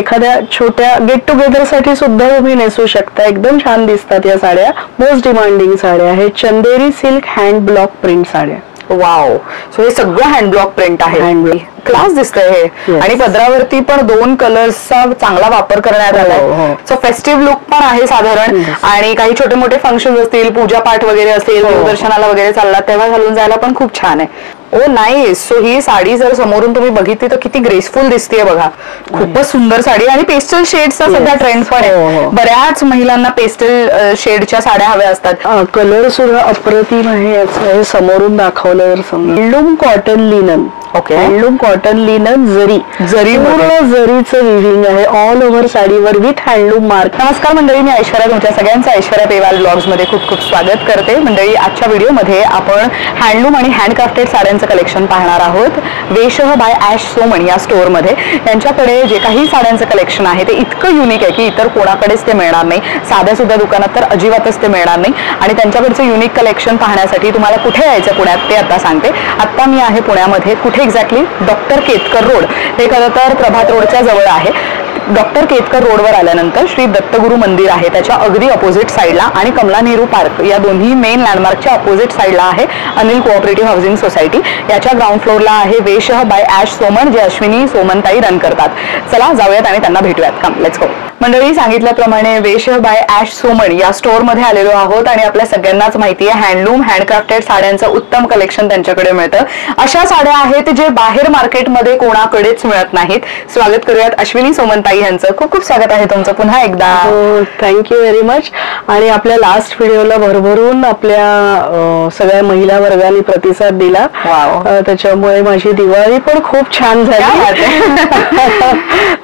एखाद्या छोट्या get together साठी सुद्धा तुम्ही नेसू शकता. एकदम छान दिसतात या साड्या. मोस्ट डिमांडिंग साड्या आहेत. चंदेरी सिल्क हँड ब्लॉक प्रिंट साड्या. वाव. सो हे सगळं हँड ब्लॉक प्रिंट आहे. क्लास दिसतंय हे. आणि पदरावरती पण 2 कलर्सचा चांगला वापर करण्यात आलाय. सो फेस्टिव्ह लुक पण आहे साधारण. आणि काही छोटे मोठे फंक्शन असतील, पूजा पाठ वगैरे असेल, देवदर्शनाला वगैरे चालला तेव्हा घालून जायला पण खूप छान आहे. ओ नाईस. सो ही साडी जर समोरून तुम्ही बघितली तर किती ग्रेसफुल दिसतेय बघा. खूपच सुंदर साडी. आणि पेस्टल शेड्सचा सध्या ट्रेंड पण आहे. बऱ्याच महिलांना पेस्टल शेडच्या साड्या हव्या असतात. कलर सुद्धा अप्रतिम आहे. समोरून दाखवल्यावर समजा handloom cotton linen. Okay. Handloom cotton linen जरी पूर्ण जरीचं विविंग आहे ऑल ओव्हर साडीवर विथ हँडलूम मार्क. नमस्कार मंडळी, मी ऐश्वर्या, तुमच्या सगळ्यांचं ऐश्वर्या पेवाल ब्लॉग्स मध्ये खूप खूप स्वागत करते. मंडळी, आजच्या व्हिडिओमध्ये आपण हँडलूम आणि हँडक्राफ्टेड साड्यांचं कलेक्शन पाहणार आहोत. वेशह बाय ॲश सोमन या स्टोअर मध्ये. त्यांच्याकडे जे काही साड्यांचं कलेक्शन आहे ते इतकं युनिक आहे की इतर कोणाकडेच ते मिळणार नाही. साध्या सुद्धा दुकानात तर अजिबातच ते मिळणार नाही. आणि त्यांच्याकडचं युनिक कलेक्शन पाहण्यासाठी तुम्हाला कुठे यायचं पुण्यात ते आता सांगते. आता मी आहे पुण्यामध्ये. कुठे एक्झॅक्टली? Doctor Ketkar road. हे खरं तर प्रभात रोडच्या जवळ आहे. डॉक्टर केतकर रोडवर आल्यानंतर श्री दत्तगुरु मंदिर आहे त्याच्या अगदी अपोजिट साईडला. आणि कमला नेहरू पार्क या दोन्ही मेन लँडमार्कच्या अपोजिट साईडला आहे अनिल कोऑपरेटिव्ह हाऊसिंग सोसायटी. याच्या ग्राउंड फ्लोअरला आहे वेशह बाय ॲश सोमन, जे अश्विनी सोमनताई रन करतात. चला जाऊयात आणि त्यांना भेटूयात. Come let's go. मंडळी, सांगितल्याप्रमाणे वेशह बाय ॲश सोमन या स्टोअर मध्ये आलेलो आहोत. आणि आपल्या सगळ्यांनाच माहिती आहे हँडलूम हँडक्राफ्टेड साड्यांचं उत्तम कलेक्शन त्यांच्याकडे मिळतं. अशा साड्या आहेत जे बाहेर मार्केटमध्ये कोणाकडेच मिळत नाहीत. स्वागत करूयात अश्विनी सोमनताई यांचं. खूप खूप स्वागत आहे तुमचं पुन्हा एकदा. Thank you very much. आणि आपल्या लास्ट व्हिडिओला भरभरून आपल्या सगळ्या महिला वर्गाने प्रतिसाद दिला. त्याच्यामुळे माझी दिवाळी पण खूप छान झाली.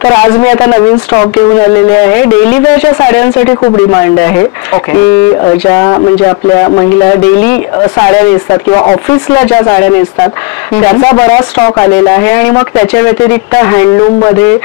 तर आज मी आता नवीन स्टॉक घेऊन आलेले आहे. डेली वेअरच्या साड्यांसाठी खूप डिमांड आहे की ज्या म्हणजे आपल्या महिला डेली साड्या नेसतात किंवा ऑफिसला ज्या साड्या नेसतात त्याचा बराच स्टॉक आलेला आहे. आणि मग त्याच्या व्यतिरिक्त हँडलूम मध्ये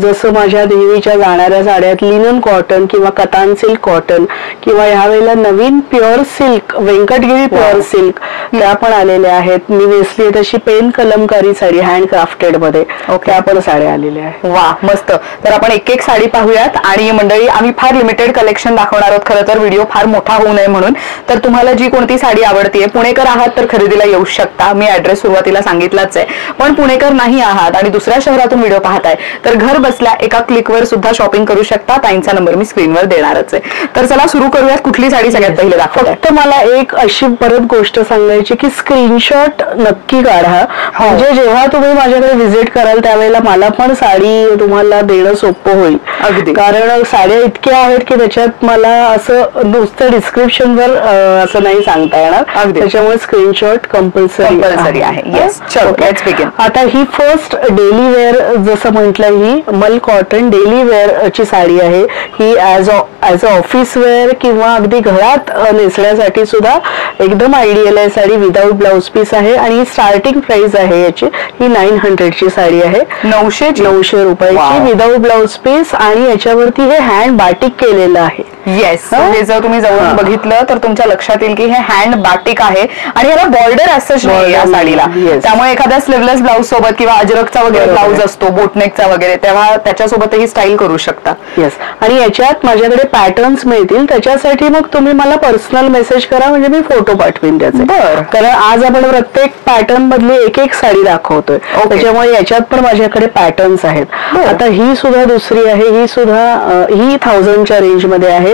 जसं माझ्या देवीच्या जाणाऱ्या साड्यात लिनन कॉटन किंवा कतान सिल्क कॉटन किंवा ह्यावेळेला नवीन pure silk Venkatagiri pure silk त्या पण आलेल्या आहेत. मी नेसली तशी पेन कलमकारी साडी हँडक्राफ्टेड मध्ये त्या पण साड्या आलेल्या आहेत. वा मस्त. तर आपण एक एक साडी पाहूयात. आणि मंडळी, आम्ही फार लिमिटेड कलेक्शन दाखवणार आहोत खरं तर, व्हिडिओ फार मोठा होऊ नये म्हणून. तर तुम्हाला जी कोणती साडी आवडतीये, पुणेकर आहात तर खरेदीला येऊ शकता. मी ऍड्रेस सुरुवातीला सांगितलाच आहे. पण पुणेकर नाही आहात आणि दुसऱ्या शहरातून व्हिडिओ पाहताय तर घर बसल्या एका क्लिकवर सुद्धा शॉपिंग करू शकता. ताईंचा नंबर मी स्क्रीनवर देणारच आहे. तर चला सुरू करूयात. कुठली साडी सगळ्यात पहिले दाखवते? फक्त मला एक अशी परत गोष्ट सांगायची की स्क्रीनशॉट नक्की काढा. म्हणजे जेव्हा तुम्ही माझ्याकडे व्हिजिट कराल त्यावेळेला मला पण साडी तुम्हाला देणं सोपं होईल. अगदी. कारण साड्या इतक्या आहेत की त्याच्यात मला असं नुसतं डिस्क्रिप्शनवर असं नाही सांगता येणार. त्याच्यामुळे स्क्रीनशॉट कंपल्सरी आहे. येस, चलो लेट्स बिगिन. आता ही फर्स्ट डेली वेअर जसं म्हटलं ही मल कॉटन डेली वेअर ची साडी आहे. ही ऍज अ ऑफिस वेअर किंवा अगदी घरात नेसण्यासाठी सुद्धा एकदम आयडियल आहे साडी. विदाउट ब्लाउज पीस आहे आणि स्टार्टिंग प्राइस आहे याची ही 900 ची साडी आहे. 900 रुपयाची विदाउट ब्लाउज पीस. आणि याच्यावरती हे हँड बाटिक केलेलं आहे. येस, हे जर तुम्ही जवळून बघितलं तर तुमच्या लक्षात येईल की हे हँड बाटिक आहे. आणि याला बॉर्डर असंच नाही या साडीला. त्यामुळे एखाद्या स्लीवलेस ब्लाउज सोबत किंवा अजरकचा वगैरे ब्लाउज असतो बोटनेकचा वगैरे तेव्हा त्याच्यासोबतही स्टाईल करू शकता. येस. आणि याच्यात माझ्याकडे पॅटर्न्स मिळतील. त्याच्यासाठी मग तुम्ही मला पर्सनल मेसेज करा म्हणजे मी फोटो पाठवीन त्याचे. कारण आज आपण प्रत्येक पॅटर्न मधली एक एक साडी दाखवतोय. त्याच्यामुळे याच्यात पण माझ्याकडे पॅटर्न्स आहेत. आता ही सुद्धा दुसरी आहे. ही सुद्धा ही 1000च्या रेंज मध्ये आहे.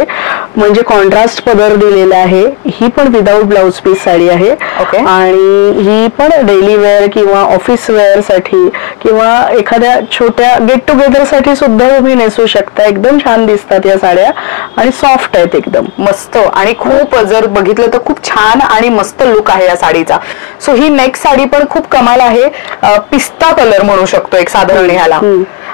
म्हणजे कॉन्ट्रास्ट पदर दिलेला आहे. ही पण विदाउट ब्लाउज पीस साडी आहे. आणि ही पण डेली वेअर किंवा ऑफिस वेअर साठी किंवा एखाद्या छोट्या गेट टुगेदर साठी सुद्धा तुम्ही नेसू शकता. एकदम छान दिसतात या साड्या आणि सॉफ्ट आहेत एकदम मस्त. आणि खूप जर बघितलं तर खूप छान आणि मस्त लुक आहे या साडीचा. सो ही नेक्स्ट साडी पण खूप कमाल आहे. पिस्ता कलर म्हणू शकतो एक साधारण ह्याला.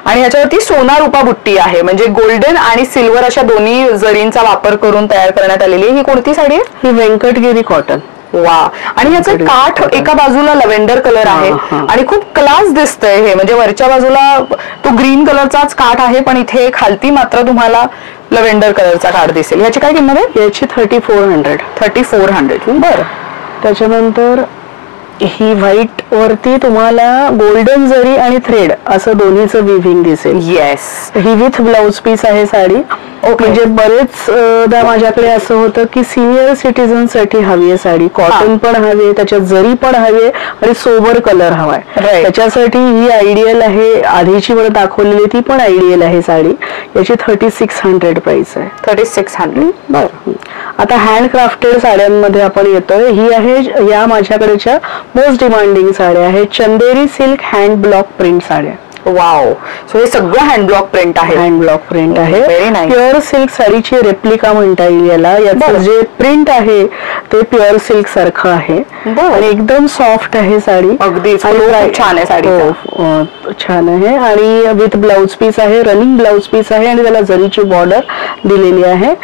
आणि ह्याच्यावरती सोना रुपा बुट्टी आहे. म्हणजे गोल्डन आणि सिल्वर अशा दोन्ही जरींचा वापर करून तयार करण्यात आलेली. ही कोणती साडी आहे? ही व्यंकटगिरी कॉटन. वा. आणि याचं काठ एका बाजूला लव्हेंडर कलर आहे आणि खूप क्लास दिसतंय हे. म्हणजे वरच्या बाजूला तो ग्रीन कलरचाच काठ आहे पण इथे खालती मात्र तुम्हाला लव्हेंडर कलरचा काठ दिसेल. याची काय किंमत आहे? याची 3400. बरं. त्याच्यानंतर ही व्हाईट वरती तुम्हाला गोल्डन जरी आणि थ्रेड असं दोन्हीचं विविंग दिसेल. येस. ही विथ ब्लाउज पीस आहे साडी. म्हणजे बरेच माझ्याकडे असं होतं की सिनियर सिटीजन साठी हवी आहे साडी, कॉटन पण हवी आहे, त्याच्यात जरी पण हवी आहे आणि सोबर कलर हवाय. त्याच्यासाठी ही आयडियल आहे. आधीची मला दाखवलेली ती पण आयडियल आहे साडी. याची 3600 प्राइस आहे. 3600. बरं. आता हँडक्राफ्टेड साड्यांमध्ये आपण येतोय. ही आहे या माझ्याकडेच्या मोस्ट डिमांडिंग साड्या आहेत, चंदेरी सिल्क हँड ब्लॉक प्रिंट साड्या. वाव. सो हे सगळं हँड ब्लॉक प्रिंट आहे. हँड ब्लॉक प्रिंट आहे. प्युअर सिल्क साडीची रेप्लिका म्हणता येईल याला. याचं जे प्रिंट आहे ते प्युअर सिल्क सारखं आहे आणि एकदम सॉफ्ट आहे साडी. अगदी छान आहे साडी. छान आहे आणि विथ ब्लाउज पीस आहे, रनिंग ब्लाउज पीस आहे आणि त्याला जरीची बॉर्डर दिलेली आहे.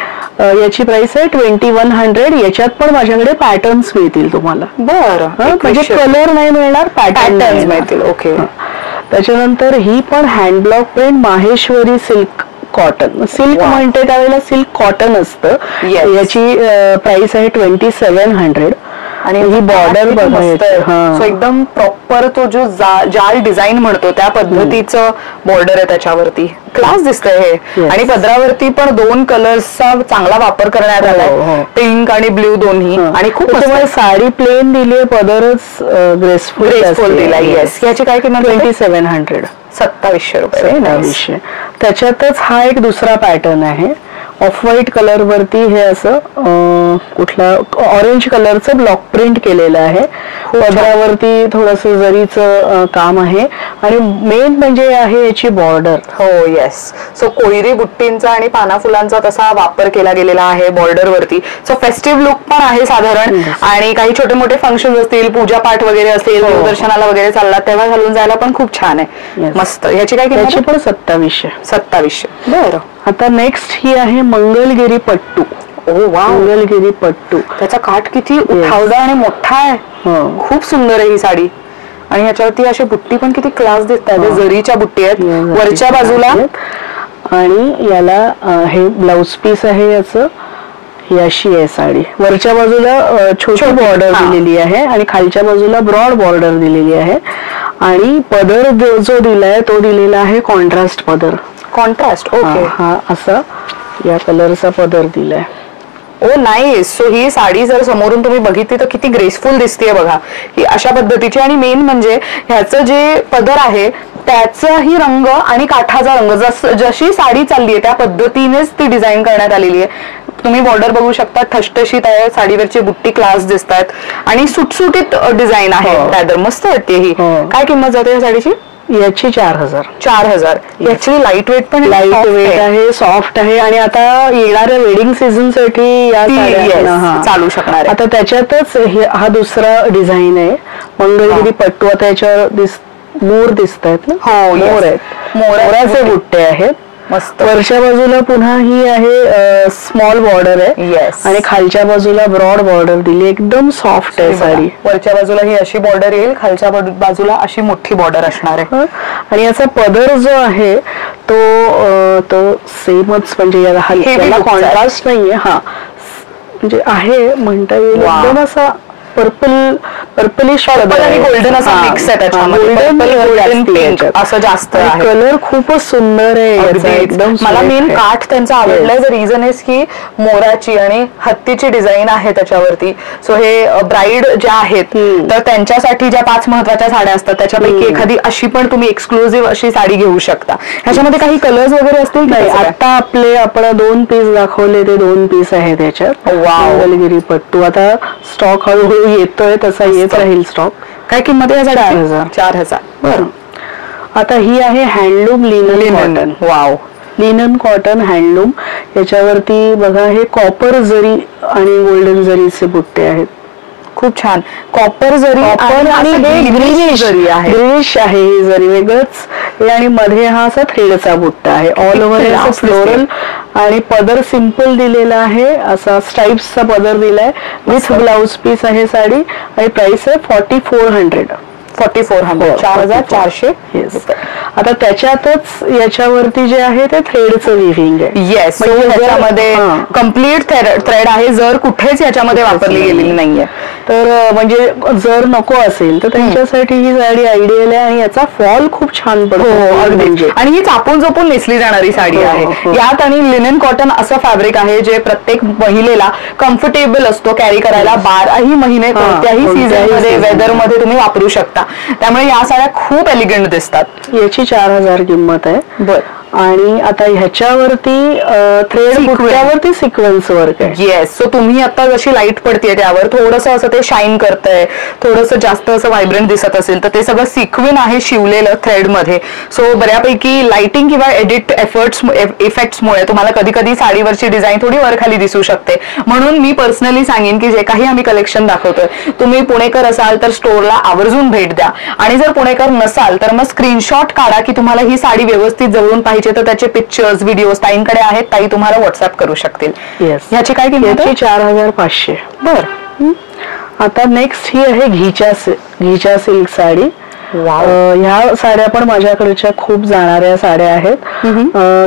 याची प्राइस आहे 2100. याच्यात पण माझ्याकडे पॅटर्न्स मिळतील तुम्हाला. बरं. म्हणजे कलर नाही मिळणार, पॅटर्न्स मिळतील. ओके. त्याच्यानंतर ही पण hand block print Maheshwari silk cotton. Silk म्हणते त्यावेळेला सिल्क कॉटन असतं. याची प्राइस आहे 2700 आणि ही बॉर्डर बघा. एकदम प्रॉपर तो जो जाल डिझाईन म्हणतो त्या पद्धतीचं बॉर्डर आहे त्याच्यावरती. क्लास दिसतंय हे. आणि पदरावरती पण 2 कलर्सचा चांगला वापर करण्यात आलाय, पिंक आणि ब्ल्यू दोन्ही. आणि खूप साडी प्लेन दिली, पदरच ग्रेसफुल दिला. येस. याची काय किंमत? 2700. 2700 रुपये. 2700. त्याच्यातच हा एक दुसरा पॅटर्न आहे. ऑफ व्हाईट कलर वरती हे असं कुठला ऑरेंज कलरचं ब्लॉक प्रिंट केलेलं आहे. पदरावरती थोडस जरीचं काम आहे आणि मेन म्हणजे आहे याची बॉर्डर. हो. येस. सो कोयरी बुट्टींचा आणि पाना फुलांचा तसा वापर केला गेलेला आहे बॉर्डर वरती. सो फेस्टिव्ह लुक पण आहे साधारण. आणि काही छोटे मोठे फंक्शन असतील, पूजा पाठ वगैरे असेल, देवदर्शनाला वगैरे चालला तेव्हा घालून जायला पण खूप छान आहे. मस्त. याची काय किंमत? याची पण 2700. 2700. बरं. आता नेक्स्ट ही आहे मंगलगिरी पट्टू. मंगलगिरी पट्टू. त्याचा काठ किती उठावदा आणि मोठा आहे. खूप सुंदर आहे ही साडी. आणि ह्याच्यावरती अशी बुट्टी पण किती क्लास दिसतात. जरीच्या बुट्टी आहेत वरच्या बाजूला. आणि याला हे ब्लाउज पीस आहे याचं. ही अशी आहे साडी. वरच्या बाजूला छोटी बॉर्डर दिलेली आहे आणि खालच्या बाजूला ब्रॉड बॉर्डर दिलेली आहे. आणि पदर जो दिलाय तो दिलेला आहे कॉन्ट्रास्ट पदर. कॉन्ट्रास्ट. ओके. हा असा या कलरचा पदर दिलाय. ओ नाईस. सो ही साडी जर समोरून तुम्ही बघितली तर किती ग्रेसफुल दिसतेय बघा. ही अशा पद्धतीची. आणि मेन म्हणजे ह्याचं जे पदर आहे त्याचाही रंग आणि काठाचा रंग जशी साडी चालली आहे त्या पद्धतीनेच ती डिझाईन करण्यात आलेली आहे. तुम्ही बॉर्डर बघू शकता, ठसठशीत आहे, साडीवरची बुट्टी क्लास दिसतात आणि सुटसुटीत डिझाईन आहे. रादर मस्त वाटते ही. काय किंमत जाते या साडीची? याची 4000. 4000. ऍक्च्युअली लाईट वेट पण लाईट वेट आहे, सॉफ्ट आहे आणि आता येणाऱ्या वेडिंग सीझन साठी या साड्या चालू शकणार. आता त्याच्यातच हा दुसरा डिझाईन आहे मंगलगिरी पट्टू. आता याच्यावर मोर दिसत आहेत ना. हो. मोर आहेत. मोराचे बुट्टे आहेत. मस्त. वरच्या बाजूला पुन्हा ही आहे स्मॉल बॉर्डर आहे आणि खालच्या बाजूला ब्रॉड बॉर्डर दिली. एकदम सॉफ्ट आहे साडी. वरच्या बाजूला ही अशी बॉर्डर येईल, खालच्या बाजूला अशी मोठी बॉर्डर असणार आहे. आणि याचा पदर जो आहे तो सेमच म्हणजे याला कॉन्ट्रास्ट नाहीये. हा म्हणजे आहे म्हणता येईल. एकदम असा पर्पलिश आणि गोल्डन असा मिक्स आहे त्याच्यामध्ये. असं जास्त कलर खूपच सुंदर आहे एकदम. मला मेन काठ त्यांचा आवडलाय. द रिझन इज की मोराची आणि हत्तीची डिझाईन आहे त्याच्यावरती. सो हे ब्राईड ज्या आहेत तर त्यांच्यासाठी ज्या 5 महत्वाच्या साड्या असतात त्याच्यापैकी एखादी अशी पण तुम्ही एक्सक्लुझिव्ह अशी साडी घेऊ शकता. ह्याच्यामध्ये काही कलर्स वगैरे असतील? नाही. आता आपण 2 पीस दाखवले ते 2 पीस आहेत त्याच्यात. मंगलगिरी पट्टू. आता स्टॉक हळूहळू येतोय तसा येत राहील स्टॉक. काय किंमत आहे? 4000. 4000. बरं. आता ही आहे handloom linen cotton. Wow. Linen cotton handloom. याच्यावरती बघा हे कॉपर जरी आणि गोल्डन जरीचे बुट्टे आहेत. खूप छान. कॉपर जरी आणि हे ग्रीनिश आहे. ही जरी वेगळंच. आणि मध्ये हा असा थ्रेडचा बुट्टा आहे. ऑल ओव्हर फ्लोरल आणि पदर सिंपल दिलेला आहे. असा स्ट्राइप्सचा पदर दिलाय विथ ब्लाउज पीस आहे साडी. आणि प्राइस आहे 4400. 4400. आता त्याच्यातच याच्यावरती जे आहे ते थ्रेडचं विविंग आहे. येस. याच्यामध्ये कम्प्लीट थ्रेड आहे. जर कुठेच याच्यामध्ये वापरली गेलेली नाहीये. तर म्हणजे जर नको असेल तर त्यांच्यासाठी ही साडी आयडियल आहे आणि याचा फॉल खूप छान पडतो. अगदी. आणि ही चापून चोपून नेसली जाणारी साडी आहे. यात आणि लिनन कॉटन असं फॅब्रिक आहे जे प्रत्येक महिलेला कम्फर्टेबल असतो कॅरी करायला. 12ही महिने कोणत्याही सीझन मध्ये वेदर मध्ये तुम्ही वापरू शकता. त्यामुळे या साड्या खूप एलिगंट दिसतात. याची 4000 किंमत आहे. बर. आणि आता ह्याच्यावरती थ्रेड बुट्ट्यावरती सिक्वेन्स वर्क आहे. येस. सो तुम्ही आता जशी लाईट पडते त्यावर थोडंसं असं ते शाईन करतंय, थोडंसं जास्त असं व्हायब्रंट दिसत असेल तर ते सगळं सिक्वेन आहे शिवलेलं थ्रेड मध्ये. सो बऱ्यापैकी लाइटिंग किंवा एडिट इफेक्ट्समुळे तुम्हाला कधी कधी साडीवरची डिझाईन थोडी वर खाली दिसू शकते. म्हणून मी पर्सनली सांगेन की जे काही आम्ही कलेक्शन दाखवतोय तुम्ही पुणेकर असाल तर स्टोअरला आवर्जून भेट द्या. आणि जर पुणेकर नसाल तर मग स्क्रीनशॉट काढा की तुम्हाला ही साडी व्यवस्थित जवळून पाहिजे तर त्याचे पिक्चर्स व्हिडिओज ताईंकडे आहेत. ताई तुम्हाला व्हॉट्सअप करू शकतील. याची काय किंमत? 4500. बर. आता नेक्स्ट ही आहे घीच्या सिल्क साडी. ह्या साड्या पण माझ्याकडच्या खूप जाणाऱ्या साड्या आहेत.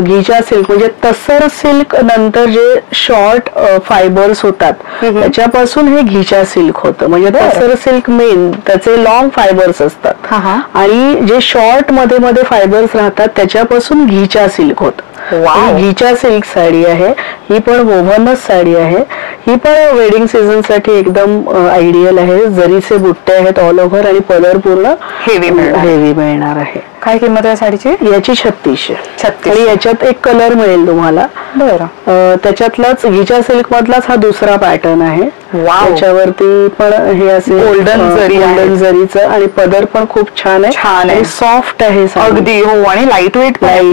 घीच्या सिल्क म्हणजे तसर सिल्क नंतर जे शॉर्ट फायबर्स होतात त्याच्यापासून हे घीच्या सिल्क होतं. म्हणजे तसर सिल्क मेन त्याचे लॉंग फायबर्स असतात आणि जे शॉर्ट मध्ये मध्ये फायबर्स राहतात त्याच्यापासून घीच्या सिल्क होत. घीच्या सिल्क साडी आहे. ही पण वोव्हनच साडी आहे. ही पण वेडिंग सीझन साठी एकदम आयडियल आहे. जरीचे बुट्टे आहेत ऑल ओव्हर आणि पदर पूर्ण हेवी मिळणार आहे. काय किंमत आहे साडीची? याची 3600. आणि याच्यात एक कलर मिळेल तुम्हाला. बरं. त्याच्यातलाच घीच्या सिल्क मधलाच हा दुसरा पॅटर्न आहे. त्याच्यावरती पण हे असे गोल्डन जरीचं आणि पदर पण खूप छान आहे. छान आहे, सॉफ्ट आहे अगदी. हो. आणि लाईट वेट पण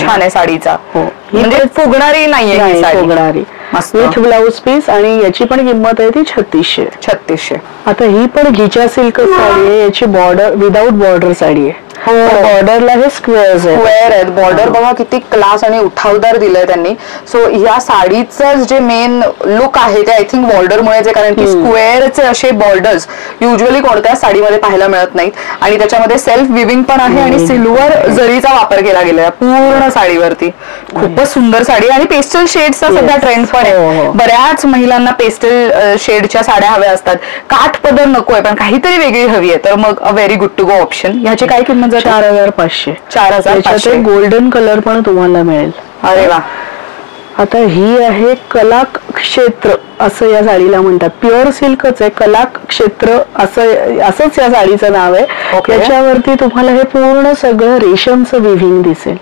छान आहे साडीचा. हो. म्हणजे फुगणारी नाहीये, फुगणारी. With blouse piece. आणि याची पण किंमत आहे ती 3600. आता ही पण घीच्या सिल्क साडी आहे. याची बॉर्डर विदाऊट बॉर्डर साडी आहे. बॉर्डरला हे स्क्वेअर आहेत. बॉर्डर बघा किती क्लास आणि उठावदार दिलंय त्यांनी. सो या साडीचं जे मेन लुक आहे ते आय थिंक बॉर्डरमुळेच आहे. कारण की स्क्वेअरचे असे बॉर्डर्स युजली कोणत्या साडीमध्ये पाहायला मिळत नाहीत. आणि त्याच्यामध्ये सेल्फ विविंग पण आहे आणि सिल्वर जरीचा वापर केला गेलाय पूर्ण साडीवरती. खूपच सुंदर साडी. आणि पेस्टल शेडचा सध्या ट्रेंड पण आहे. बऱ्याच महिलांना पेस्टल शेडच्या साड्या हव्या असतात. काठ पदर नकोय पण काहीतरी वेगळी हवी आहे तर मग a very good to go option. ह्याची काय किंमत? 4500. 4500. गोल्डन कलर पण तुम्हाला मिळेल. अरे वा. आता ही आहे कला क्षेत्र असं या साडीला म्हणतात. प्युअर सिल्कच आहे. कला क्षेत्र असंच या साडीचं नाव आहे. याच्यावरती तुम्हाला हे पूर्ण सगळं रेशमचं विविंग दिसेल.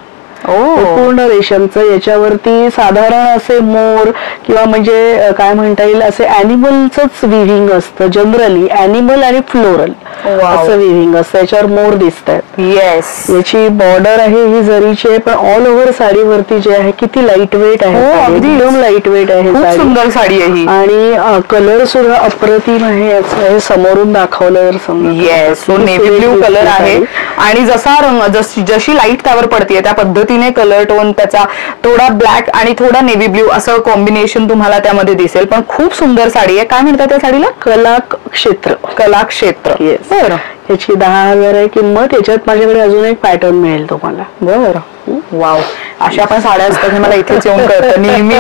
पूर्ण रेशमचं. याच्यावरती साधारण असे मोर किंवा म्हणजे काय म्हणता येईल असे अॅनिमलच विविंग असतं. जनरली अॅनिमल आणि फ्लोरल असं विविंग असतं. याच्यावर मोर दिसत आहेत. येस. याची बॉर्डर आहे ही जरीची पण ऑल ओव्हर साडीवरती जे आहे किती लाईट वेट आहे. एकदम लाईट वेट आहे. सुंदर साडी आहे. आणि कलर सुद्धा अप्रतिम आहे. समोरून दाखवलं येस. नेव्ही ब्ल्यू कलर आहे. आणि जसा रंग जशी लाईट त्यावर पडते त्या पद्धतीने कलर टोन त्याचा थोडा ब्लॅक आणि थोडा नेव्ही ब्ल्यू असं कॉम्बिनेशन तुम्हाला त्यामध्ये दिसेल. पण खूप सुंदर साडी आहे. काय म्हणतात त्या साडीला? कला क्षेत्र. कला क्षेत्र. येस. बरं. याची 10,000 आहे किंमत. याच्यात माझ्याकडे अजून एक पॅटर्न मिळेल तुम्हाला. बरं. वाव. अशा पण साड्या असतात हे मला इथेच येऊन कळतं नेहमी.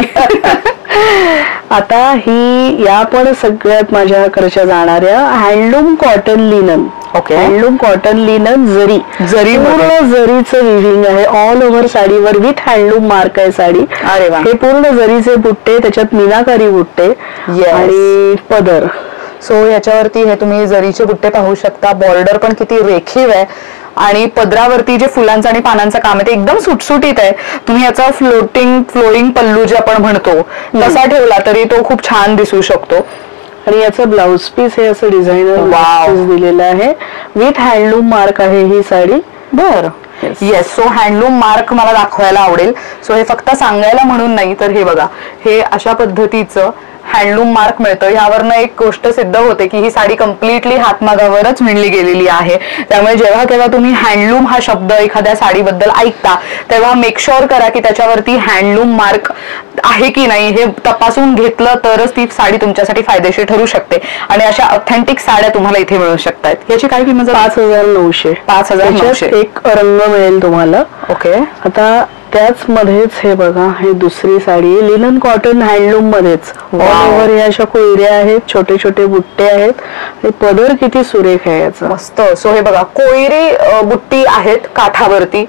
आता ही या पण सगळ्यात माझ्याकडच्या जाणाऱ्या handloom cotton linen. Handloom cotton linen जरी पूर्ण जरीचं विविंग आहे ऑल ओव्हर साडीवर विथ हँडलूम मार्क आहे साडी. अरे वा. हे पूर्ण जरीचे बुट्टे त्याच्यात मीनाकारी बुट्टे आणि पदर. सो याच्यावरती हे तुम्ही जरीचे बुट्टे पाहू शकता. बॉर्डर पण किती रेखीव आहे. आणि पदरावरती जे फुलांचं आणि पानांचं काम आहे ते एकदम सुटसुटीत आहे. तुम्ही याचा फ्लोरिंग पल्लू जे आपण म्हणतो तसा ठेवला तरी तो खूप छान दिसू शकतो. आणि याचं ब्लाउज पीस हे असं डिझायनर दिलेलं आहे. विथ हँडलूम मार्क आहे ही साडी. बर. येस. सो हँडलूम मार्क मला दाखवायला आवडेल. सो हे फक्त सांगायला म्हणून नाही तर हे बघा हे अशा पद्धतीचं हँडलूम मार्क मिळतं. यावरनं एक गोष्ट सिद्ध होते की ही साडी कम्प्लिटली हातमागावरच विणली गेलेली आहे. त्यामुळे जेव्हा केव्हा तुम्ही हँडलूम हा शब्द एखाद्या साडीबद्दल ऐकता तेव्हा मेक शुअर करा की त्याच्यावरती हँडलूम मार्क आहे की नाही हे तपासून घेतलं तरच ती साडी तुमच्यासाठी फायदेशीर ठरू शकते. आणि अशा ऑथेंटिक साड्या तुम्हाला इथे मिळू शकतात. याची काय किंमत? 5900. 5900. एक रंग मिळेल तुम्हाला. ओके. आता त्याच मध्येच हे बघा, हे दुसरी साडी आहे लिनन कॉटन हँडलूम मध्येच. ऑल ओव्हर या अशा कोयऱ्या आहेत, छोटे छोटे बुट्टे आहेत आणि पदर किती सुरेख आहे याचा, मस्त. सो हे बघा कोयरी बुट्टी आहेत काठावरती.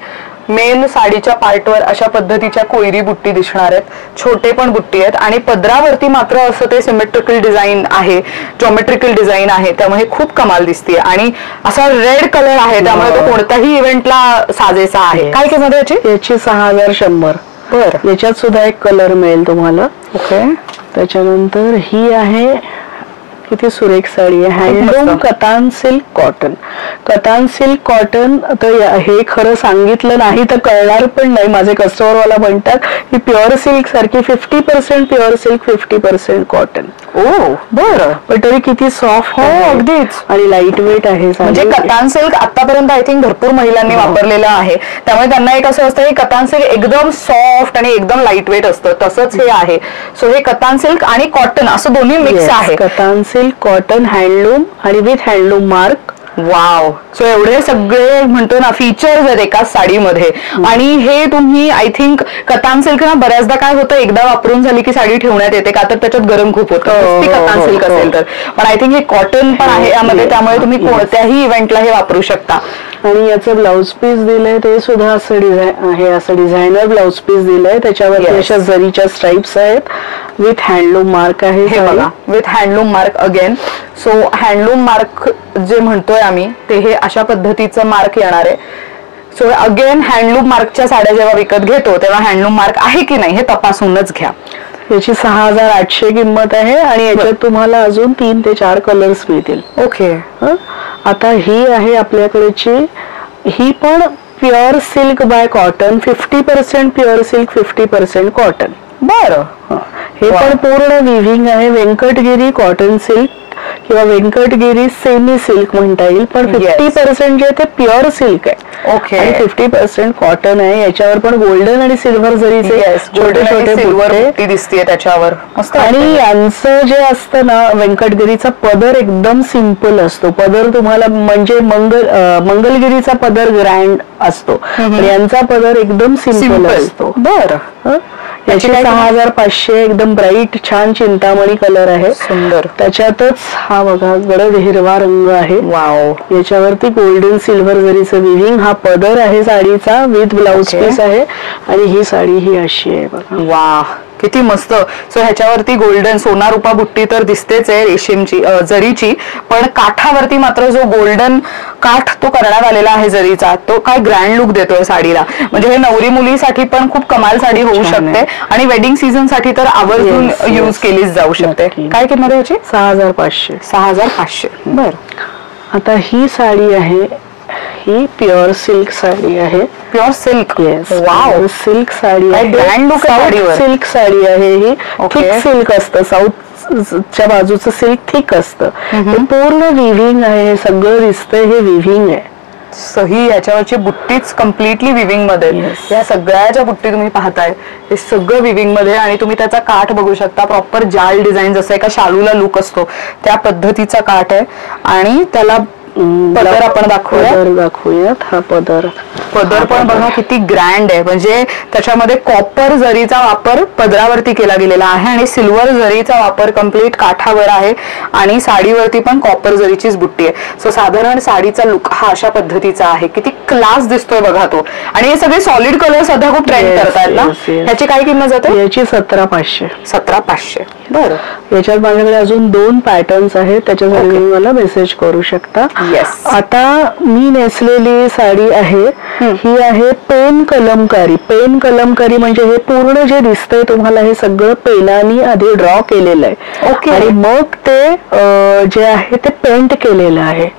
मेन साडीच्या पार्टवर अशा पद्धतीच्या कोयरी बुट्टी दिसणार आहेत, छोटे पण बुट्टी आहेत आणि पदरावरती मात्र असं ते सिमेट्रिकल डिझाईन आहे, जॉमेट्रिकल डिझाईन आहे, त्यामुळे खूप कमाल दिसते. आणि असा रेड कलर आहे त्यामुळे तो कोणत्याही इव्हेंटला साजेसा आहे. काय किंमत आहे याची? 6100. बरं, याच्यात सुद्धा एक कलर मिळेल तुम्हाला. ओके. त्याच्यानंतर ही आहे, किती सुरेख साडी आहे, handloom katan silk cotton. Katan silk cotton. तर हे खरं सांगितलं नाही तर कळणार पण नाही. माझे कस्टमर वाला म्हणतात की प्युअर सिल्क सारखी 50% प्युअर सिल्क 50% कॉटन. ओ बरं, पण तरी किती सॉफ्ट. हो अगदीच. आणि लाईट वेट आहे. म्हणजे कतान सिल्क आतापर्यंत आय थिंक भरपूर महिलांनी वापरलेलं आहे, त्यामुळे त्यांना एक असं असतं की कतान सिल्क एकदम सॉफ्ट आणि एकदम लाईट वेट असतं, तसंच हे आहे. सो हे कतान सिल्क आणि कॉटन असं दोन्ही मिक्स आहे. कतान सिल्क कॉटन हँडलूम आणि with handloom mark. Wow. So एवढे सगळे म्हणतो ना फीचर्स आहेत एकाच साडीमध्ये. आणि हे तुम्ही आय थिंक कतान सिल्क ना बऱ्याचदा काय होतं, एकदा वापरून झाली की साडी ठेवण्यात येते का तर त्याच्यात गरम खूप होतं कतान सिल्क असेल तर. पण आय थिंक हे कॉटन पण आहे यामध्ये, त्यामुळे तुम्ही कोणत्याही इव्हेंटला हे वापरू शकता. आणि याचं ब्लाउज पीस दिलंय ते सुद्धा असं डिझाईन आहे, असं डिझायनर ब्लाउज पीस दिलंय. त्याच्यावरती अशा जरीच्या स्ट्राइप्स आहेत, विथ हँडलूम मार्क आहे. हे बघा, with handloom mark again. So handloom mark जे म्हणतोय आम्ही ते हे अशा पद्धतीचं मार्क येणार आहे. सो अगेन हँडलूम मार्कच्या साड्या जेव्हा विकत घेतो तेव्हा हँडलूम मार्क आहे की नाही हे तपासूनच घ्या. याची 6800 किंमत आहे आणि याच्यात तुम्हाला अजून 3 ते 4 कलर्स मिळतील. ओके. आता ही आहे आपल्याकडेची, ही पण pure silk bye cotton. 50% pure silk 50% cotton. बरं. हे पण पूर्ण विव्हिंग आहे. व्यंकटगिरी कॉटन सिल्क किंवा व्यंकटगिरी सेमी सिल्क म्हणता येईल, पण 50% जे ते प्युअर सिल्क आहे. ओके. आणि 50% कॉटन आहे. याच्यावर पण गोल्डन आणि सिल्वर जरीचे छोटे छोटे बुट्टे दिसते त्याच्यावर. आणि यांचं जे असतं ना व्यंकटगिरीचा पदर एकदम सिंपल असतो. पदर तुम्हाला म्हणजे मंगलगिरीचा पदर ग्रँड असतो, यांचा पदर एकदम सिंपल असतो. बरं. याची 6500 एकदम ब्राईट छान चिंतामणी कलर आहे, सुंदर. त्याच्यातच हा बघा गडद हिरवा रंग आहे. वाव. याच्यावरती गोल्डन सिल्वर जरीचं विविंग. हा पदर आहे साडीचा विथ ब्लाउज पीस आहे आणि ही साडी ही अशी आहे बघा. वा किती मस्त. सो ह्याच्यावरती गोल्डन सोना रुपा बुट्टी तर दिसतेच आहे रेशीमची जरीची, पण काठावरती मात्र जो गोल्डन काठ तो करण्यात आलेला आहे जरीचा, तो काय ग्रँड लुक देतोय साडीला. म्हणजे हे नवरी मुलीसाठी पण खूप कमाल साडी होऊ शकते आणि वेडिंग सीझन साठी तर आवर्जून यूज केलीच जाऊ शकते. काय किंमत आहे याची? 6500. 6500. बर. आता ही साडी आहे, ही प्युअर सिल्क साडी आहे. Pure silk. Wow. Silk sari आहे, ग्रँड लुक साडीवर. सिल्क साडी आहे ही. थिक सिल्क असतं, साऊथच्या बाजूचं सिल्क थिक असतं. पूर्ण विव्हिंग आहे, सगळं दिसतंय हे विव्हिंग आहे. सही. याच्यावरची बुट्टीच कम्प्लिटली विविंग मध्ये. या सगळ्या ज्या बुट्टी तुम्ही पाहताय हे सगळं विविंग मध्ये. आणि तुम्ही त्याचा काठ बघू शकता, प्रॉपर जाल डिझाईन जसं एका शालूला लुक असतो त्या पद्धतीचा काठ आहे. आणि त्याला पदर आपण दाखवूयात. हा पदर पण बघा किती ग्रँड आहे. म्हणजे त्याच्यामध्ये कॉपर जरीचा वापर पदरावरती केला गेलेला आहे आणि सिल्वर जरीचा वापर कम्प्लीट काठावर आहे आणि साडीवरती पण कॉपर जरीचीच बुट्टी आहे. सो साधारण साडीचा लुक हा अशा पद्धतीचा आहे. किती क्लास दिसतोय बघा तो. आणि हे सगळे सॉलिड कलर सध्या खूप ट्रेंड करतायत ना. ह्याची काय किंमत जाते? याची 17500. 17500. बरं. याच्यात माझ्याकडे अजून 2 पॅटर्न्स आहेत, त्याच्यासाठी तुम्ही मला मेसेज करू शकता. आता मी नेसलेली साडी आहे ही आहे पेन कलमकारी. पेन कलमकारी म्हणजे हे पूर्ण जे दिसतंय तुम्हाला हे सगळं पेनानी आधी ड्रॉ केलेलं आहे आणि मग ते जे आहे ते पेंट केलेलं आहे.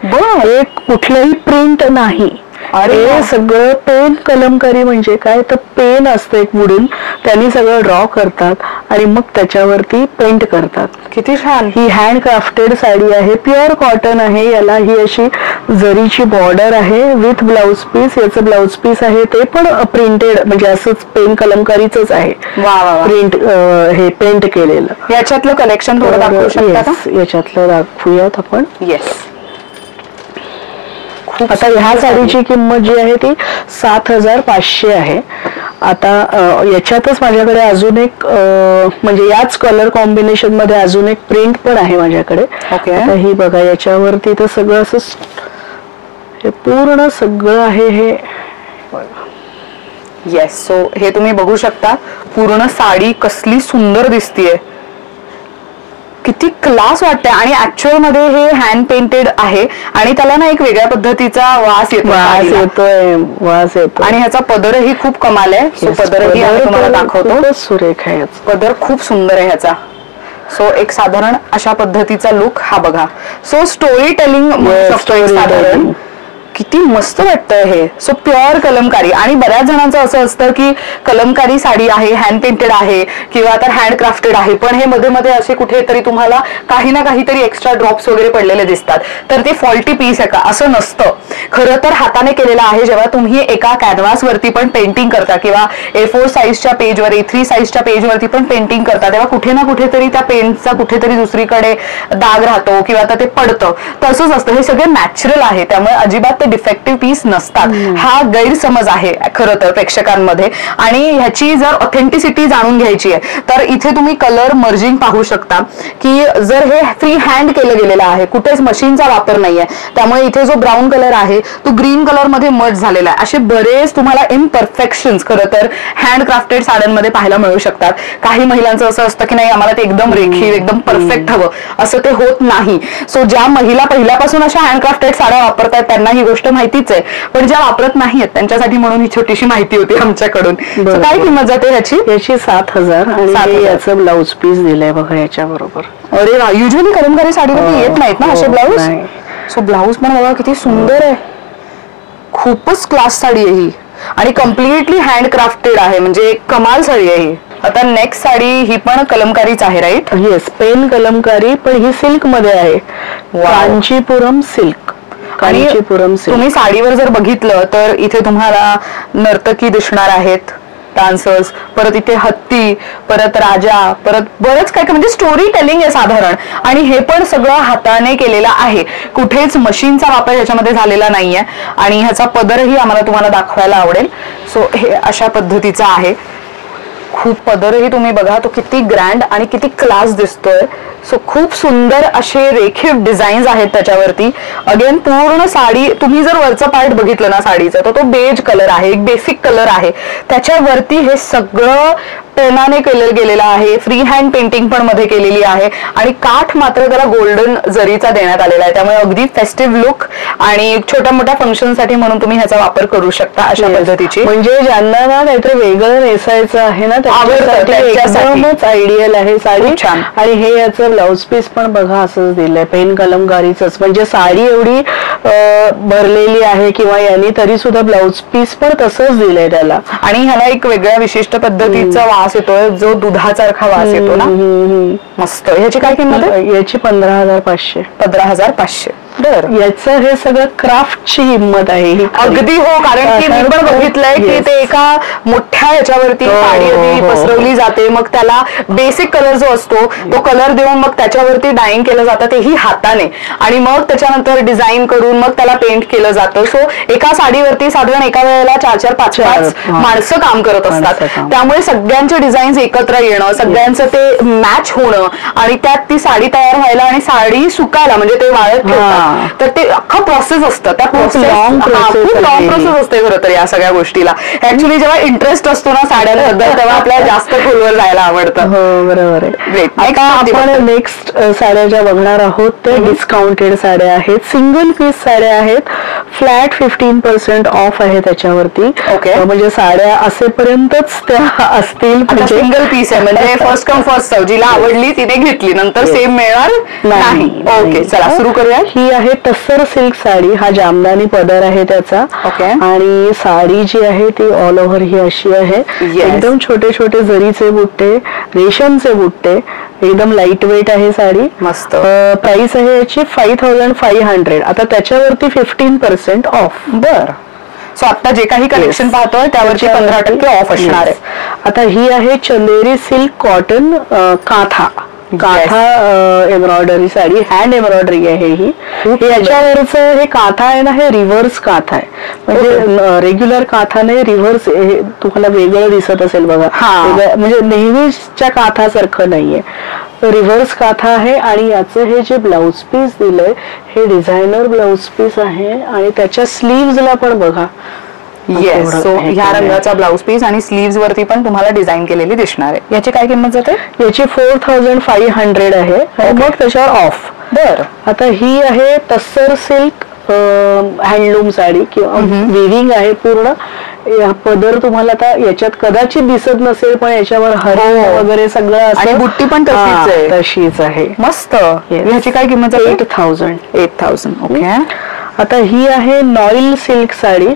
एक कुठलंही प्रिंट नाही. हे सगळं पेन कलमकारी म्हणजे काय तर पेन असतं एक वुडन, त्यांनी सगळं ड्रॉ करतात आणि मग त्याच्यावरती पेंट करतात. किती छान. ही हँड क्राफ्टेड साडी आहे, प्युअर कॉटन आहे. याला ही अशी जरीची बॉर्डर आहे विथ ब्लाउज पीस. याचं ब्लाउज पीस आहे ते पण प्रिंटेड म्हणजे असंच पेन कलमकारीच आहे. प्रिंट हे पेंट केलेलं. याच्यातलं कलेक्शन थोडं दाखवू शकता का? याच्यातलं दाखवूयात आपण. येस. आता ह्या साडीची किंमत जी आहे ती 7500 आहे आता याच्यातच माझ्याकडे अजून एक म्हणजे याच कलर कॉम्बिनेशन मध्ये अजून एक प्रिंट पण आहे माझ्याकडे. आता ही बघा, याच्यावरती तर सगळं असं हे पूर्ण सगळं आहे हे. येस, सो हे तुम्ही बघू शकता, पूर्ण साडी कसली सुंदर दिसतीये, किती क्लास वाटते. आणि ऍक्च्युअल मध्ये हे हँड पेंटेड आहे आणि त्याला ना एक वेगळ्या पद्धतीचा वास येतो. आणि ह्याचा पदरही खूप कमाल आहे. सो पदरही आम्ही तुम्हाला दाखवतो. सुरेख आहे पदर, खूप सुंदर आहे ह्याचा. सो एक साधारण अशा पद्धतीचा लुक हा बघा. सो स्टोरी टेलिंग साधारण किती मस्त वाटतंय हे. So pure Kalamkari. आणि बऱ्याच जणांचं असं असतं की कलमकारी साडी आहे, हँड पेंटेड आहे किंवा तर हँड क्राफ्टेड आहे, पण हे मध्ये मध्ये असे कुठेतरी तुम्हाला काही ना काहीतरी एक्स्ट्रा ड्रॉप्स वगैरे पडलेले दिसतात, तर ते फॉल्टी पीस आहे का? असं नसतं. खरं तर हाताने केलेलं आहे. जेव्हा तुम्ही एका कॅनव्हास वरती पण पेंटिंग करता किंवा A4 साईजच्या पेजवर, A3 साईजच्या पेजवरती पण पेंटिंग करता, तेव्हा कुठे ना कुठेतरी त्या पेंटचा कुठेतरी दुसरीकडे दाग राहतो किंवा आता ते पडतं. तसंच असतं. हे सगळे नॅचरल आहे, त्यामुळे अजिबात ते डिफेक्टिव्ह पीस नसतात. हा गैरसमज आहे खरं तर प्रेक्षकांमध्ये. आणि ह्याची जर ऑथेंटिसिटी जाणून घ्यायची आहे तर इथे तुम्ही कलर मर्जिंग पाहू शकता की जर हे फ्री हँड केलं गेलेलं आहे, कुठेच मशीनचा वापर नाहीये, त्यामुळे इथे जो ब्राऊन कलर आहे तो ग्रीन कलर मध्ये मर्ज झालेला आहे. असे बरेच तुम्हाला इम्परफेक्शन्स खरं तर हँड क्राफ्टेड साड्यांमध्ये पाहायला मिळू शकतात. काही महिलांचं असं असतं की नाही, आम्हाला ते एकदम रेखीव, एकदम परफेक्ट हवं, असं ते होत नाही. सो ज्या महिला पहिल्यापासून अशा हँड क्राफ्टेड साड्या वापरतात त्यांना ही गोष्ट माहितीच आहे, पण ज्या वापरत नाहीत त्यांच्यासाठी म्हणून ही छोटीशी माहिती होती आमच्याकडून. काय किंमत जाते याची? 7,000 आणि याचं ब्लाउज पीस दिलंय बघा याच्या बरोबर. अरे वा, युजली कलमकारी साडीवरती येत नाहीत ना असे ब्लाऊज. सो ब्लाऊज पण बघा किती सुंदर आहे, खूपच क्लास साडी आहे ही आणि कम्प्लिटली हँड क्राफ्टेड आहे, म्हणजे कमाल साडी आहे ही. आता नेक्स्ट साडी ही पण कलमकारीच आहे, राईट? येस, पेन कलमकारी, पण ही सिल्क मध्ये आहे. कांचीपुरम सिल्क. आणि तुम्ही साडीवर जर बघितलं तर इथे तुम्हाला नर्तकी दिसणार आहेत, डान्सर्स, परत इथे हत्ती, परत राजा, परत बरंच काय म्हणजे स्टोरी टेलिंग आहे साधारण. आणि हे पण सगळं हाताने केलेलं आहे, कुठेच मशीनचा वापर ह्याच्यामध्ये झालेला नाहीये. आणि ह्याचा पदरही आम्हाला तुम्हाला दाखवायला आवडेल. सो हे अशा पद्धतीचा आहे. खूप पदरही तुम्ही बघा, तो किती ग्रँड आणि किती क्लास दिसतोय. सो खूप सुंदर असे रेखीव डिझाईन्स आहेत त्याच्यावरती. अगेन पूर्ण साडी तुम्ही जर वरचं पार्ट बघितलं ना साडीचं, तर तो बेज कलर आहे, एक बेसिक कलर आहे. त्याच्यावरती हे सगळं पेनाने केलं गेलेलं आहे. फ्री हँड पेंटिंग पण मध्ये केलेली आहे आणि काठ मात्र त्याला गोल्डन जरीचा देण्यात आलेला आहे, त्यामुळे अगदी फेस्टिव्ह लुक आणि छोट्या मोठ्या फंक्शन साठी म्हणून तुम्ही ह्याचा वापर करू शकता अशा पद्धतीची. म्हणजे ज्यांना ना काहीतरी वेगळं नेसायचं आहे ना, त्याच्यासाठीच आयडियल आहे साडी. छान. आणि हे याचं ब्लाउज पीस पण बघा असंच दिलंय, पेन कलमकारीच. म्हणजे साडी एवढी भरलेली आहे किंवा यांनी तरी सुद्धा ब्लाउज पीस पण तसंच दिलंय त्याला. आणि ह्याला एक वेगळ्या विशिष्ट पद्धतीचा वास येतोय, जो दुधासारखा वास येतो ना, मस्त. ह्याची काय किंमत आहे? याची 15,500. 15,500. याचं हे सगळं क्राफ्टची हिंमत आहे. अगदी हो, कारण की मी पण बघितलंय की ते एका मोठ्या ह्याच्यावरती साडी पसरवली जाते, मग त्याला बेसिक कलर जो असतो तो कलर देऊन मग त्याच्यावरती डाईंग केलं जातं, तेही हाताने, आणि मग त्याच्यानंतर डिझाईन करून मग त्याला पेंट केलं जातं. सो एका साडीवरती साधारण एका वेळेला 4-4, 5-5 माणसं काम करत असतात, त्यामुळे सगळ्यांचे डिझाईन्स एकत्र येणं, सगळ्यांचं ते मॅच होणं आणि त्यात ती साडी तयार व्हायला आणि साडी सुकायला म्हणजे ते वाळत ठेवतात, तर ते अख्खं प्रोसेस असतं. त्या खूप लॉंग प्रोसेस असते खरं तर या सगळ्या गोष्टीला. ऍक्च्युली जेव्हा इंटरेस्ट असतो ना साड्यांबद्दल तेव्हा आपल्याला जास्त खोलवर जायला आवडतं. हो, बरोबर आहे. आता आपण नेक्स्ट साड्या ज्या बघणार आहोत ते डिस्काउंटेड साड्या आहेत, सिंगल पीस साड्या आहेत, फ्लॅट 15% ऑफ आहे त्याच्यावरती. ओके, म्हणजे साड्या असेपर्यंतच त्या असतील. सिंगल पीस आहे म्हणजे फर्स्ट कम फर्स्ट सर्व, जिला आवडली तिने घेतली, नंतर सेम मिळणार नाही. ओके, चला सुरू करूया. ही आहे टस्सर सिल्क साडी. हा जामदानी पदर आहे त्याचा. आणि साडी जी आहे ती ऑल ओव्हर ही अशी आहे, एकदम छोटे छोटे जरीचे बुट्टे, रेशमचे बुट्टे, एकदम लाईट वेट आहे साडी. मस्त. प्राइस आहे याची 5,500. आता त्याच्यावरती 15% ऑफ. बर. सो आता जे काही कलेक्शन पाहतोय त्यावरची 15% ऑफ असणार आहे. आता ही आहे Chanderi silk cotton katha. Katha embroidery sari, hand embroidery आहे ही. याच्यावरच हे काथा आहे ना, हे रिव्हर्स काथा आहे. म्हणजे रेग्युलर काथा नाही, रिव्हर्स. हे तुम्हाला वेगळं दिसत असेल बघा, म्हणजे नेहमीच्या काथासारखं नाहीये, रिव्हर्स काथा आहे. आणि याचं हे जे ब्लाउज पीस दिलंय हे डिझायनर ब्लाउज पीस आहे आणि त्याच्या स्लीव्हजला पण बघा. येस, सो ह्या रंगाचा ब्लाउज पीस आणि स्लीव्ज वरती पण तुम्हाला डिझाईन केलेली दिसणार आहे. याची काय किंमत जाते? याची 4500 आहे आणि मग त्याच्यावर ऑफ. बर, आता ही आहे तस्सर सिल्क हँडलूम साडी किंवा विविंग आहे पूर्ण. पदर तुम्हाला आता याच्यात कदाचित दिसत नसेल पण याच्यावर हरे वगैरे सगळं आणि बुट्टी पण तशीच आहे. मस्त. ह्याची काय किंमत? 8000. ओके. आता ही आहे नॉईल सिल्क साडी.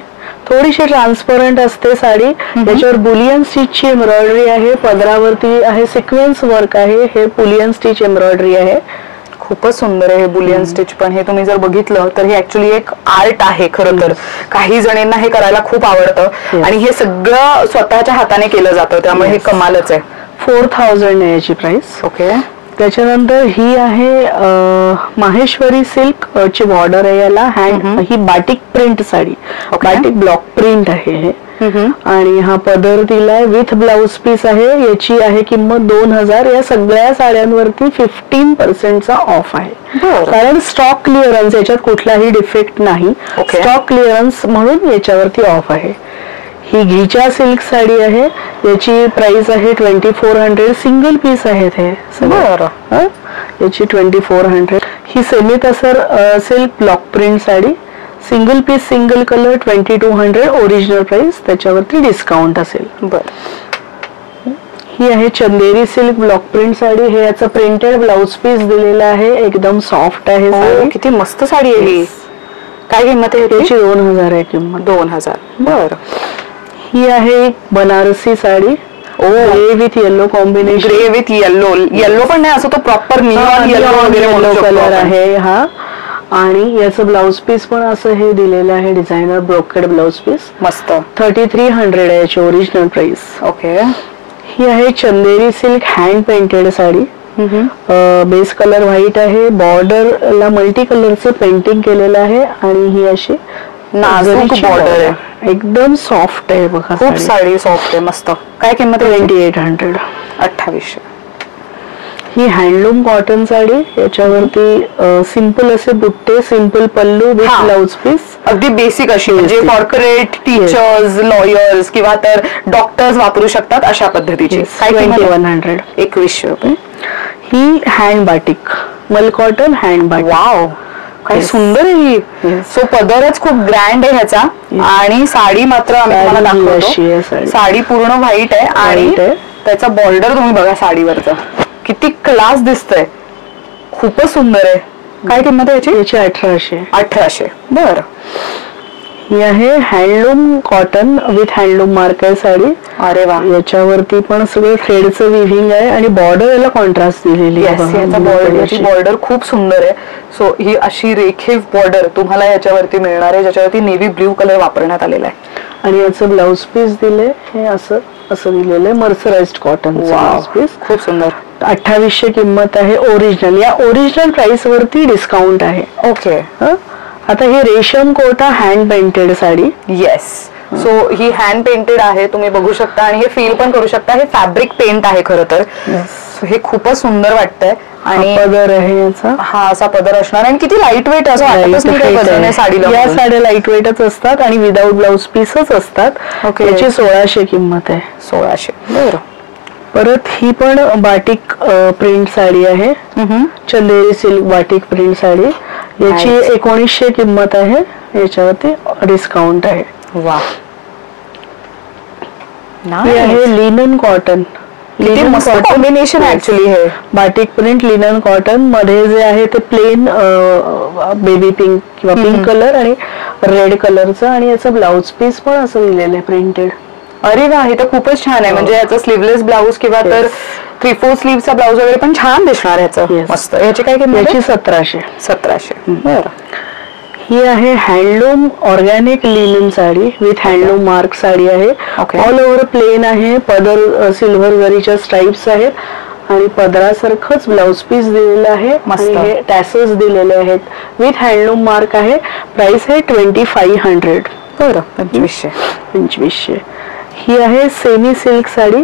थोडीशी ट्रान्सपरंट असते साडी. याच्यावर बुलियन स्टिचची एम्ब्रॉयडरी आहे. पदरावरती आहे सिक्वेन्स वर्क आहे. हे बुलियन स्टिच एम्ब्रॉयडरी आहे. खूपच सुंदर आहे हे बुलियन स्टिच पण. हे तुम्ही जर बघितलं तर हे ऍक्च्युली एक आर्ट आहे खरं तर. काही जणांना हे करायला खूप आवडतं आणि हे सगळं स्वतःच्या हाताने केलं जातं, त्यामुळे हे कमालच आहे. 4000 आहे याची प्राइस. ओके. त्याच्यानंतर ही आहे माहेश्वरी सिल्क ची बॉर्डर आहे याला. ही batik print sari, batik block print आहे हे. आणि हा पदर दिलाय विथ ब्लाउज पीस आहे. याची आहे किंमत 2000. या सगळ्या साड्यांवरती 15% ऑफ आहे, कारण स्टॉक क्लिअरन्स, याच्यात कुठलाही डिफेक्ट नाही. स्टॉक क्लिअरन्स म्हणून याच्यावरती ऑफ आहे. ही घिचा सिल्क साडी आहे. याची प्राइस आहे 2400. सिंगल पीस आहेत हे सगळं. याची 2400. ही semi tussar silk block print sari, single piece single colour 2200 original price. त्याच्यावरती डिस्काउंट असेल. बर. ही आहे Chanderi silk block print sari. हे याचं प्रिंटेड ब्लाउज पीस दिलेलं आहे. एकदम सॉफ्ट आहे साडी. किती मस्त साडी आहे ही. काय किंमत आहे याची? 2000 आहे किंमत. 2000. बर. ही आहे Banarasi sari. Grey with yellow combination. Grey with yellow. Yellow पण नाही असं, तो प्रॉपर निऑन येलो कलर आहे हा. आणि याचं ब्लाउज पीस पण असं हे दिलेलं आहे, डिझायनर ब्रोकेड ब्लाउज पीस. मस्त. 3300 आहे याची ओरिजिनल प्राइस. ओके. ही आहे Chanderi silk hand painted sari. Base colour white आहे. बॉर्डरला मल्टी कलरचं पेंटिंग केलेलं आहे आणि ही अशी नाजूक बॉर्डर आहे. एकदम सॉफ्ट आहे बघा. खूप साडी सॉफ्ट आहे. मस्त. काय किंमत? 2800. 2800. ही हँडलूम कॉटन साडी. याच्यावरती सिंपल असे बुट्टे, simple pallu with blouse piece. अगदी बेसिक अशी, म्हणजे कॉर्पोरेट टीचर्स, लॉयर्स किंवा तर डॉक्टर्स वापरू शकतात अशा पद्धतीची. 2100. 2100 रुपये. ही हँड बाटिक मल कॉटन हँड बाटिक. वाव, काय सुंदर आहे ही. सो पदरच खूप ग्रँड आहे ह्याचा आणि साडी मात्र आम्ही तुम्हाला दाखवतो. साडी पूर्ण व्हाईट आहे आणि त्याचा बॉर्डर तुम्ही बघा साडीवरचा, किती क्लास दिसतंय. खूपच सुंदर आहे. काय किंमत आहे याची? याची 1800. 1800. बर. ही आहे handloom cotton with handloom mark आहे साडी. अरे वा. याच्यावरती पण सगळं थ्रेडचं विविंग आहे आणि बॉर्डर याला कॉन्ट्रास्ट दिलेली आहे. याची बॉर्डर खूप सुंदर आहे. सो ही अशी रेखीव बॉर्डर तुम्हाला याच्यावरती मिळणार आहे, ज्याच्यावरती नेव्ही ब्ल्यू कलर वापरण्यात आलेला आहे. आणि याचं ब्लाउज पीस दिले हे असं दिलेलं आहे, मर्सराइज्ड कॉटन ब्लाउज पीस. खूप सुंदर. 2800 किंमत आहे ओरिजिनल. या ओरिजिनल प्राइस वरती डिस्काउंट आहे. ओके. आता ही रेशम Kota hand painted sari. Yes. So ही हँड पेंटेड आहे, तुम्ही बघू शकता आणि हे फील पण करू शकता. हे फॅब्रिक पेंट आहे खरं तर. हे खूपच सुंदर वाटतंय. आणि पदर आहे याचा, हा असा पदर असणार आणि किती लाईट वेट असं वाटतच नाही साडीला. या साड्या लाईट वेटच असतात आणि विदाउट ब्लाउज पीसच असतात. याची 1600 किंमत आहे. 1600. बरं. परत ही पण बाटिक प्रिंट साडी आहे. Chanderi silk batik print sari. याची 1900 किंमत आहे. याच्यावरती डिस्काउंट आहे. वा. ही आहे लिनन कॉटन. मस्त कॉम्बिनेशन ऍक्च्युली हे. बाटिक प्रिंट लिनन कॉटन मध्ये जे आहे ते प्लेन बेबी पिंक किंवा पिंक कलर आणि रेड कलरचं आणि याचं ब्लाउज पीस पण असं दिलेलं आहे प्रिंटेड. अरे वा, हे तर खूपच छान आहे. म्हणजे याचा स्लीवलेस ब्लाउज किंवा तर 3/4 स्लीवचा ब्लाउज वगैरे पण छान दिसणार ह्याचं. मस्त. याची काय किंमत? याची 1700. 1700. बरं. ही आहे handloom organic linen sari with handloom mark sari आहे. ऑल ओव्हर प्लेन आहे. पदर सिल्वर जरीच्या स्ट्राइप्स आहेत आणि पदरासारखंच ब्लाउज पीस दिलेलं आहे आणि हे टॅसल्स दिलेले आहेत विथ हँडलूम मार्क आहे. प्राइस आहे 2500. बरं 2500. ही आहे सेमी सिल्क साडी.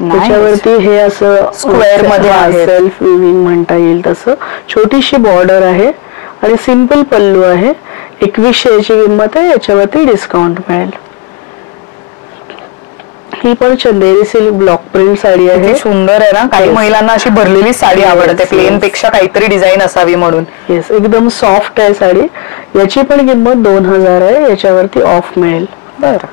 त्याच्यावरती हे असं स्क्वेअर मध्ये सेल्फ विविंग म्हणता येईल तसं छोटीशी बॉर्डर आहे आणि सिंपल पल्लू आहे. 2100 याची किंमत आहे. याच्यावरती डिस्काउंट मिळेल. ही पण चंदेरी सिल्क ब्लॉक प्रिंट साडी आहे. सुंदर आहे ना. काही महिलांना अशी भरलेली साडी आवडते प्लेन पेक्षा काहीतरी डिझाईन असावी म्हणून. येस एकदम सॉफ्ट आहे साडी. याची पण किंमत 2000 आहे. याच्यावरती ऑफ मिळेल. बरं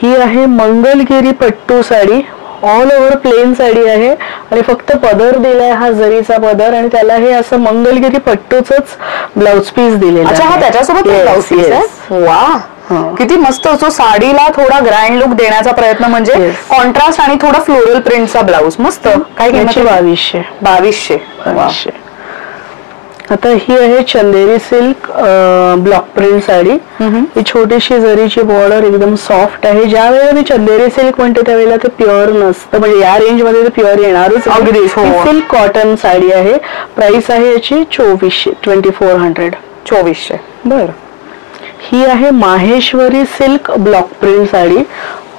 ही आहे मंगलगिरी पट्टू sari. All over plain sari आहे आणि फक्त पदर दिलाय हा जरीचा पदर आणि त्याला हे असं मंगलगिरी पट्टूच ब्लाउज पीस दिलेला आहे. हा त्याच्यासोबत ब्लाउज पीस आहे. वा किती मस्त असतो. साडीला थोडा ग्रँड लुक देण्याचा प्रयत्न म्हणजे कॉन्ट्रास्ट आणि थोडा फ्लोरल प्रिंटचा ब्लाउज. मस्त. काय किंमत? 2200. आता ही आहे Chanderi silk block print sari. ही छोटीशी जरीची बॉर्डर एकदम सॉफ्ट आहे. ज्या वेळेला मी चंदेरी सिल्क म्हणते त्यावेळेला ते प्युअर नसतं म्हणजे या रेंज मध्ये ते प्युअर येणारच. अगदी सिल्क कॉटन साडी आहे. प्राइस आहे याची 2400. 2400. बरं ही आहे Maheshwari silk block print sari.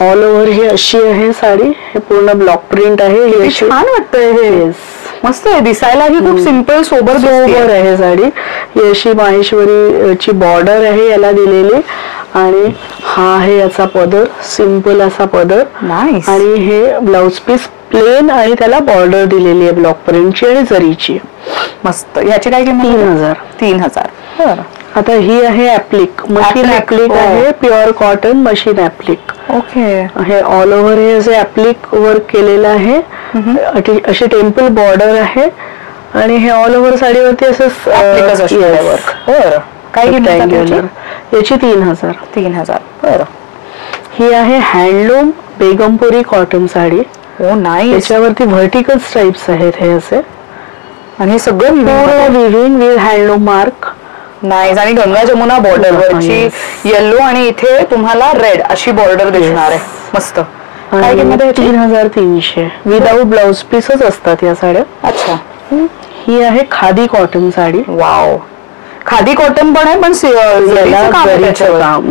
All over ही अशी आहे साडी. हे पूर्ण ब्लॉक प्रिंट आहे. हे छान वाटतंय. हे मस्त आहे. दिसायलाही खूप सिंपल सोबर आहे साडी. ही अशी माहेश्वरीची बॉर्डर आहे याला दिलेली आणि हा आहे याचा पदर. सिंपल असा पदर. आणि हे ब्लाउज पीस प्लेन आणि त्याला बॉर्डर दिलेली आहे ब्लॉक प्रिंटची आणि जरीची. मस्त. याची काय किंमत? 3000. 3000. आता ही आहे ऍप्लिक. मशीन ऍप्लिक आहे. Pure cotton machine appliqué. Okay. हे ऑल ओव्हर हे असे ऍप्लिक वर्क केलेलं आहे. अशी टेम्पल बॉर्डर आहे आणि हे ऑल ओव्हर साडीवरती असं काय किंमत? याची 3000. 3000. बरं. ही आहे हँडलूम बेगमपुरी कॉटन साडी. ओ नाईस. याच्यावरती व्हर्टिकल स्ट्राइप्स आहेत हे असे आणि हे सगळं viewing with handloom mark. Nice. आणि गंगा जमुना बॉर्डर वरची येलो आणि इथे तुम्हाला रेड अशी बॉर्डर दिसणार आहे. मस्त. काय किंमत आहे? 3300. विदाउट ब्लाउज पीसच असतात या साड्या. अच्छा. ही आहे khadi cotton sari. Wow. Khadi cotton पण आहे पण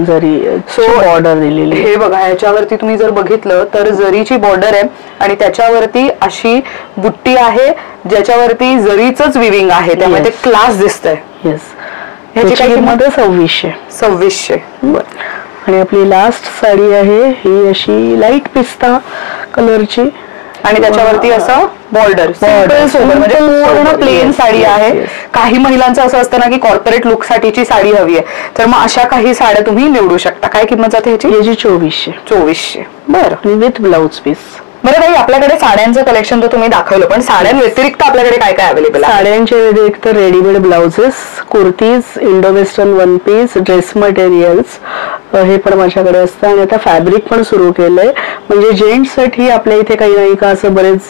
जरी बॉर्डर दिलेली. हे बघा ह्याच्यावरती तुम्ही जर बघितलं तर जरीची बॉर्डर आहे आणि त्याच्यावरती अशी बुट्टी आहे ज्याच्यावरती जरीच विविंग आहे. त्यामुळे ते क्लास दिसतंय. येस. ह्याची काय किंमत आहे? 2600. 2600. आणि आपली लास्ट साडी आहे ही अशी लाईट पिस्ता कलरची आणि त्याच्यावरती असं बॉर्डर म्हणजे पूर्ण प्लेन साडी आहे. काही महिलांचं असं असतं ना की कॉर्पोरेट लुक साठीची साडी हवी आहे तर मग अशा काही साड्या तुम्ही निवडू शकता. काय किंमत जाते ह्याची? 2400. 2400. बरं. With blouse piece. बरं ताई आपल्याकडे साड्यांचं कलेक्शन तर तुम्ही दाखवलं पण साड्यांव्यतिरिक्त आपल्याकडे काय काय अवेलेबल आहे? साड्यांच्या व्यतिरिक्त readymade blouses, kurtis, Indo western one piece, dress materials हे पण माझ्याकडे असतं आणि आता फॅब्रिक पण सुरू केलंय. म्हणजे जेंट्स साठी आपल्या इथे काही नाही का असं बरेच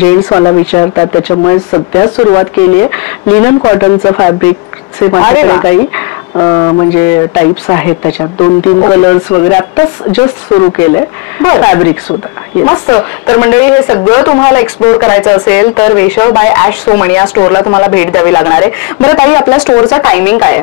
जेंट्स मला विचारतात त्याच्यामुळे सध्या सुरुवात केली आहे. लिनन कॉटनचं फॅब्रिकचे माझ्याकडे काही म्हणजे टाइप्स आहेत त्याच्यात 2-3 कलर्स वगैरे आताच जस्ट सुरू केलंय. फॅब्रिक सुद्धा मस्त. तर मंडळी हे सगळं तुम्हाला एक्सप्लोर करायचं असेल तर वेशव बाय ऍश सोमणी या स्टोअरला तुम्हाला भेट द्यावी लागणार आहे. बरं ताई आपल्या स्टोअरचा टायमिंग काय आहे?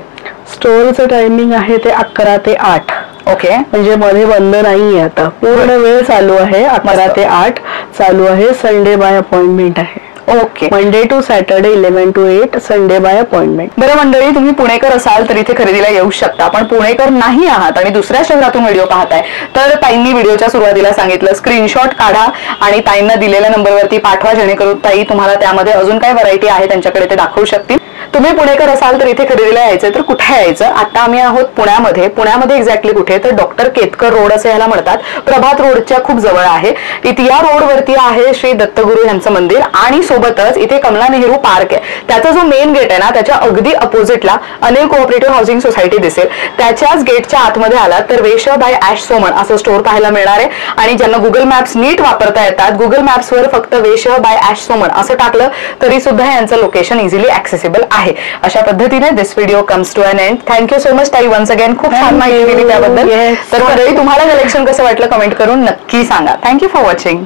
स्टोअरचं टायमिंग आहे ते 11 ते 8. ओके. म्हणजे मध्ये बंद नाहीये. आता पूर्ण वेळ चालू आहे. 11 ते 8 चालू आहे. संडे बाय अपॉइंटमेंट आहे. Okay. Monday to Saturday 11 to 8, Sunday by appointment. बरं मंडळी तुम्ही पुणेकर असाल तर इथे खरेदीला येऊ शकता पण पुणेकर नाही आहात आणि दुसऱ्या शहरातून व्हिडिओ पाहताय तर ताईंनी व्हिडिओच्या सुरुवातीला सांगितलं स्क्रीनशॉट काढा आणि ताईंना दिलेल्या नंबरवरती पाठवा जेणेकरून ताई तुम्हाला त्यामध्ये अजून काय व्हरायटी आहे त्यांच्याकडे ते दाखवू शकतील. तुम्ही पुणेकर असाल तर इथे खरेदीला यायचं तर कुठे यायचं? आता आम्ही आहोत पुण्यामध्ये. पुण्यामध्ये एक्झॅक्टली कुठे तर डॉक्टर केतकर रोड असं याला म्हणतात. प्रभात रोडच्या खूप जवळ आहे. इथे या रोडवरती आहे श्री दत्तगुरु यांचं मंदिर आणि सोबतच इथे कमला नेहरू पार्क आहे. त्याचा जो मेन गेट आहे ना त्याच्या अगदी अपोजिटला अनिल कोऑपरेटिव्ह हाऊसिंग सोसायटी दिसेल. त्याच्याच गेटच्या आतमध्ये आलात तर वेशव बाय ऍश सोमण असं स्टोअर पाहायला मिळणार आहे. आणि ज्यांना गुगल मॅप्स नीट वापरता येतात गुगल मॅप्सवर फक्त वेशव बाय ऍश सोमण असं टाकलं तरी सुद्धा यांचं लोकेशन इझिली ऍक्सेसिबल आहे. अशा पद्धतीने this video comes to an end. Thank you so much ताई वन्स अगेन. खूप छान माहिती दिली त्याबद्दल. तर तुम्हाला कलेक्शन कसं वाटलं कमेंट करून नक्की सांगा. Thank you for watching.